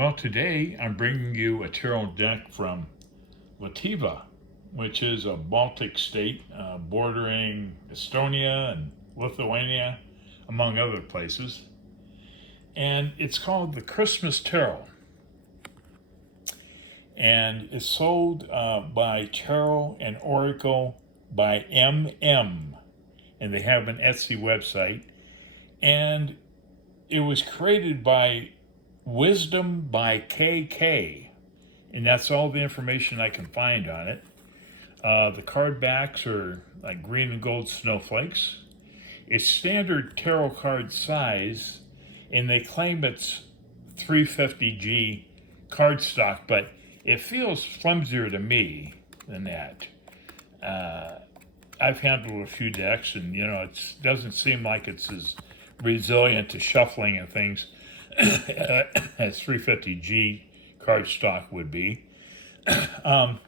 Well, today I'm bringing you a tarot deck from Lativa, which is a Baltic state bordering Estonia and Lithuania, among other places. And it's called the Christmas Tarot. And it's sold by Tarot and Oracle by MM. And they have an Etsy website. And it was created by Wisdom by KK, and that's all the information I can find on it. The card backs are like green and gold snowflakes. It's standard tarot card size, and they claim it's 350G cardstock, but it feels flimsier to me than that. I've handled a few decks, and it doesn't seem like it's as resilient to shuffling and things as 350G cardstock would be. Now,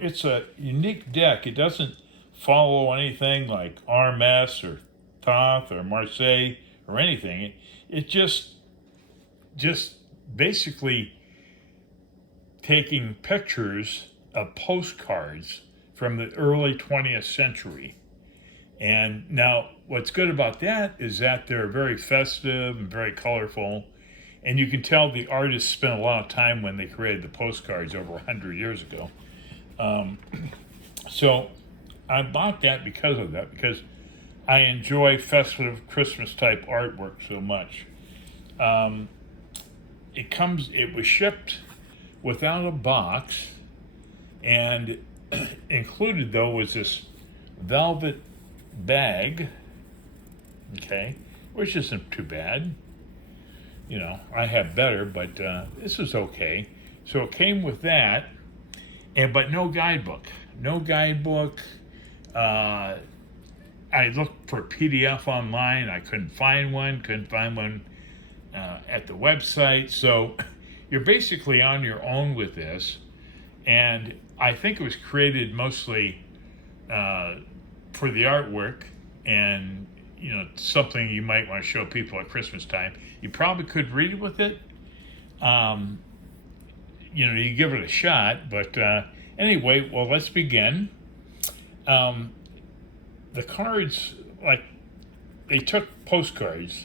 it's a unique deck. It doesn't follow anything like RMS or Thoth or Marseille or anything. It just basically taking pictures of postcards from the early 20th century. And now, what's good about that is that they're very festive and very colorful. And you can tell the artists spent a lot of time when they created the postcards over 100 years ago. So I bought that because I enjoy festive Christmas type artwork so much. It was shipped without a box, and included though was this velvet bag, okay, which isn't too bad. I have better, but this is okay. So it came with that, but no guidebook. I looked for PDF online. I couldn't find one. At the website. So you're basically on your own with this, and I think it was created mostly for the artwork, and something you might want to show people at Christmas time. You probably could read with it. You give it a shot, but anyway, well, let's begin. The cards, they took postcards,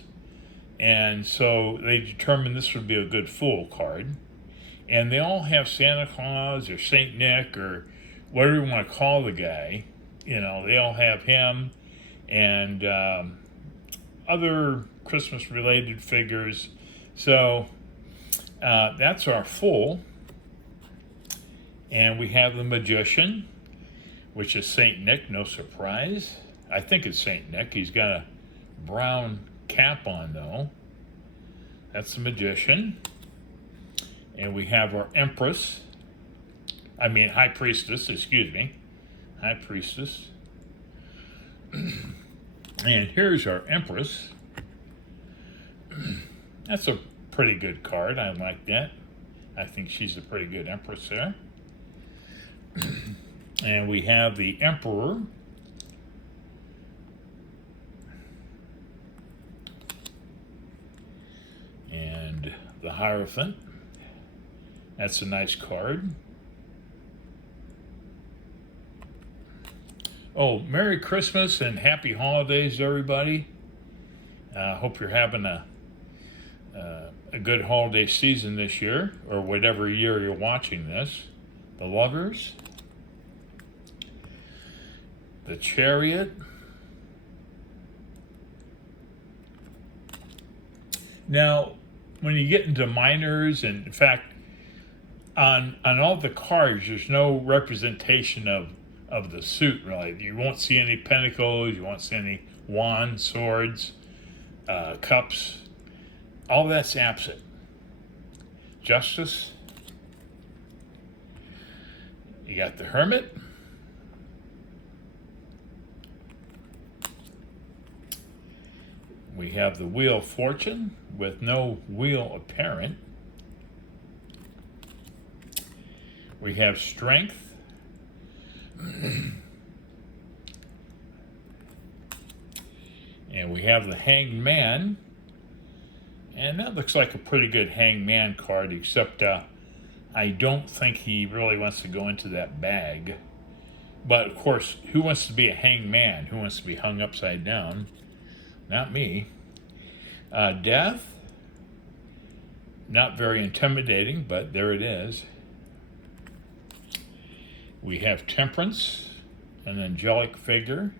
and so they determined this would be a good fool card. And they all have Santa Claus or Saint Nick or whatever you want to call the guy. They all have him and other Christmas-related figures. So that's our fool. And we have the Magician, which is Saint Nick, no surprise. I think it's Saint Nick. He's got a brown cap on, though. That's the Magician. And we have our High Priestess, High Priestess. And here's our Empress. That's a pretty good card. I like that. I think she's a pretty good Empress there. And we have the Emperor. And the Hierophant. That's a nice card. Oh, Merry Christmas and Happy Holidays, everybody. Hope you're having a good holiday season this year, or whatever year you're watching this. The Lovers. The Chariot. Now, when you get into minors, and in fact, on all the cards, there's no representation of the suit, really. You won't see any pentacles, you won't see any wands, swords, cups. All that's absent. Justice. You got the Hermit. We have the Wheel of Fortune with no wheel apparent. We have Strength. And we have the Hanged Man. And that looks like a pretty good hangman card, except I don't think he really wants to go into that bag. But of course, who wants to be a hangman? Who wants to be hung upside down? Not me. Death. Not very intimidating, but there it is. We have Temperance, an angelic figure.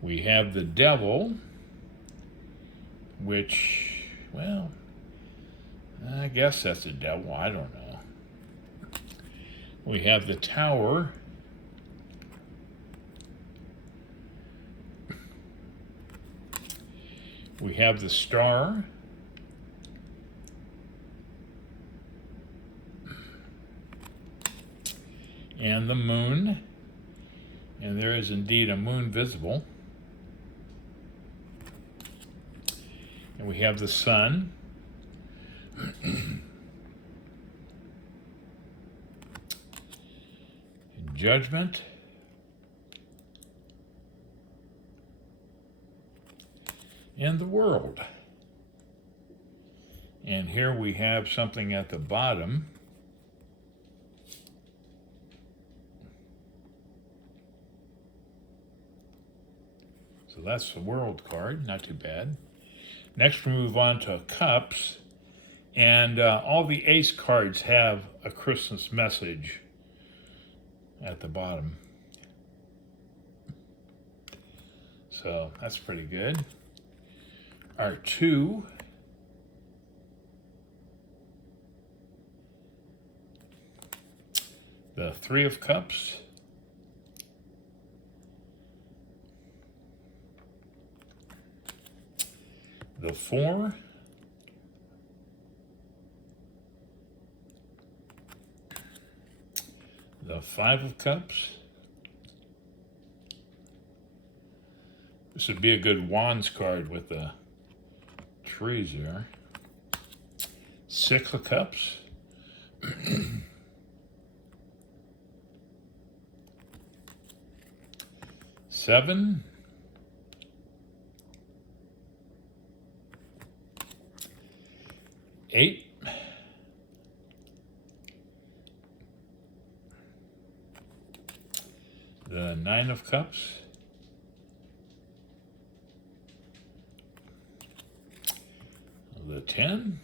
We have the Devil, which, well, I guess that's a devil. I don't know. We have the Tower. We have the Star. And the Moon. And there is indeed a moon visible. And we have the Sun. Judgment. And the World. And here we have something at the bottom. So that's the World card, not too bad. Next we move on to Cups. And all the ace cards have a Christmas message at the bottom. So that's pretty good. Our 2. The 3 of Cups. The 4. The 5 of Cups. This would be a good Wands card with the trees there. 6 of Cups. 7. 8. The 9 of Cups. The 10.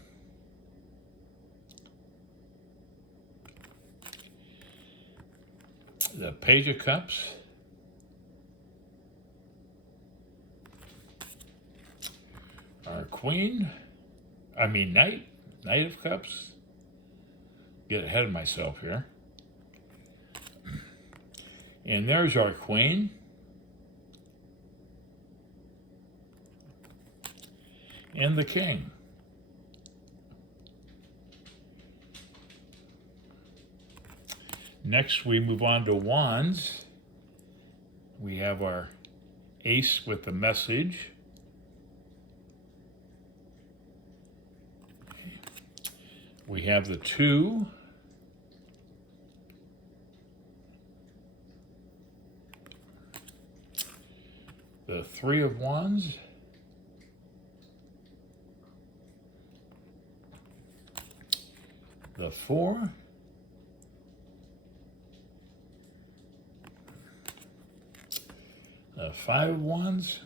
The Page of Cups. Our Queen. Knight of Cups. Get ahead of myself here. And there's our Queen. And the King. Next, we move on to Wands. We have our Ace with the message. We have the 2. The 3 of Wands. The 4. The 5 of Wands.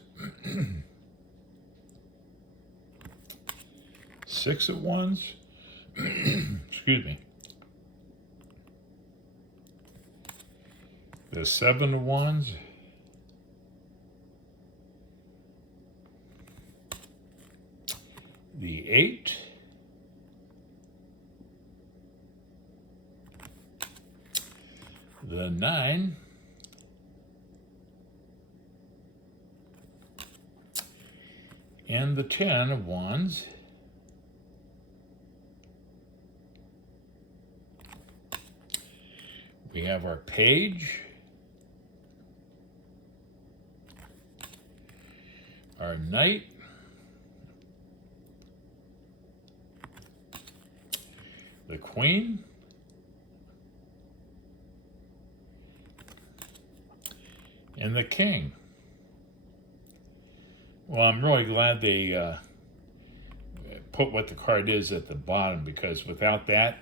6 of Wands. Excuse me. The 7 of Wands. The 8. The 9. And the 10 of Wands. We have our Page, our Knight, the Queen, and the King. Well, I'm really glad they put what the card is at the bottom, because without that,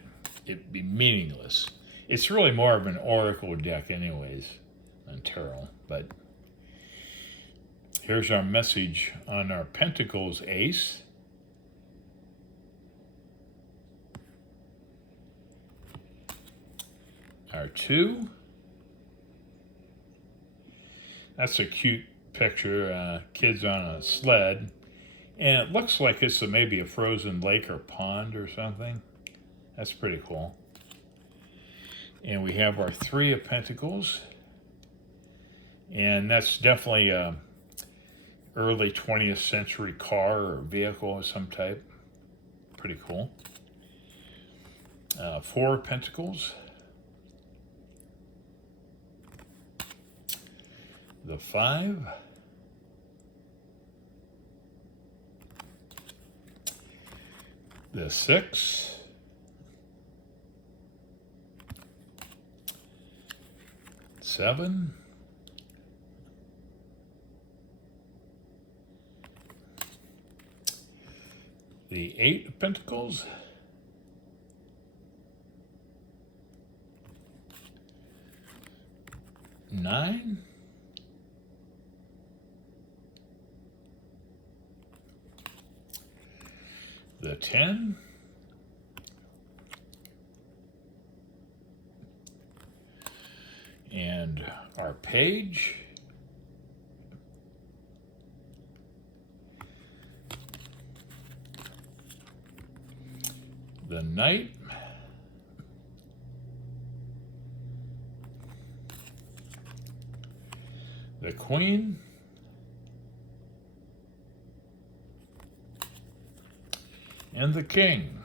it'd be meaningless. It's really more of an oracle deck, anyways, than tarot. But here's our message on our Pentacles Ace. Our 2. That's a cute picture. Kids on a sled. And it looks like it's maybe a frozen lake or pond or something. That's pretty cool. And we have our 3 of Pentacles. And that's definitely a early 20th century car or vehicle of some type. Pretty cool. 4 of Pentacles. The 5. The 6. Seven. The 8 of Pentacles. 9. The 10. And our page. The knight. The queen. And the king.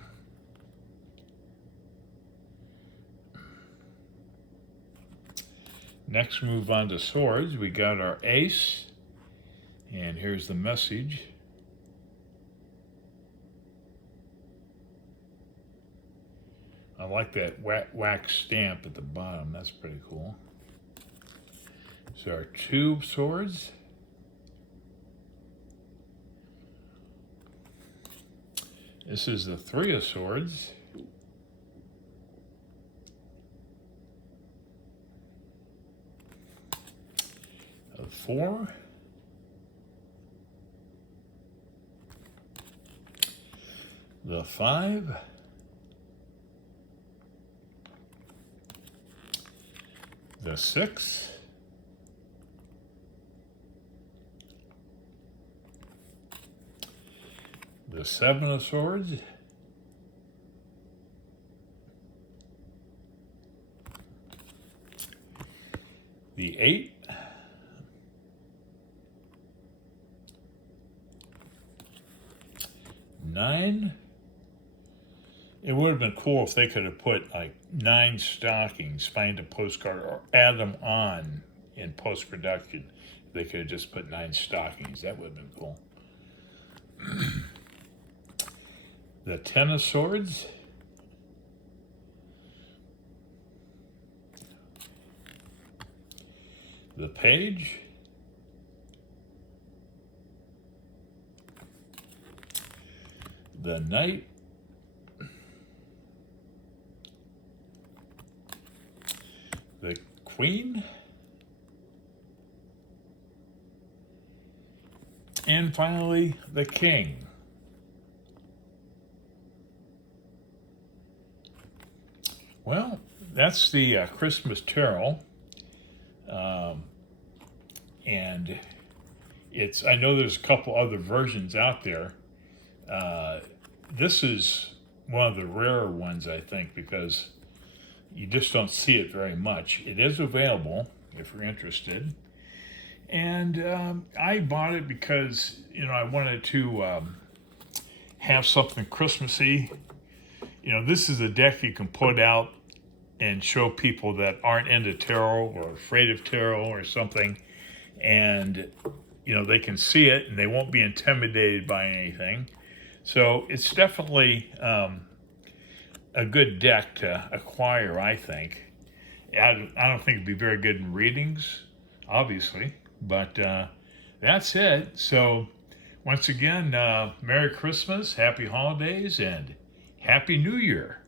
Next, move on to swords. We got our ace, and here's the message. I like that wax stamp at the bottom. That's pretty cool. So our 2 of swords. This is the 3 of swords. A 4. The 5. The 6. The 7 of swords. The 8. Nine. It would have been cool if they could have put like 9 stockings, find a postcard, or add them on in post-production. They could have just put 9 stockings. That would have been cool. The 10 of swords. The page. The knight. The queen. And finally, the king. Well, that's the Christmas Tarot. And I know there's a couple other versions out there. This is one of the rarer ones, I think, because you just don't see it very much. It is available if you're interested. And I bought it because, I wanted to have something Christmassy. This is a deck you can put out and show people that aren't into tarot or afraid of tarot or something. And, they can see it and they won't be intimidated by anything. So it's definitely a good deck to acquire, I think. I don't think it'd be very good in readings, obviously. But that's it. So Once again, Merry Christmas, Happy Holidays, and Happy New Year.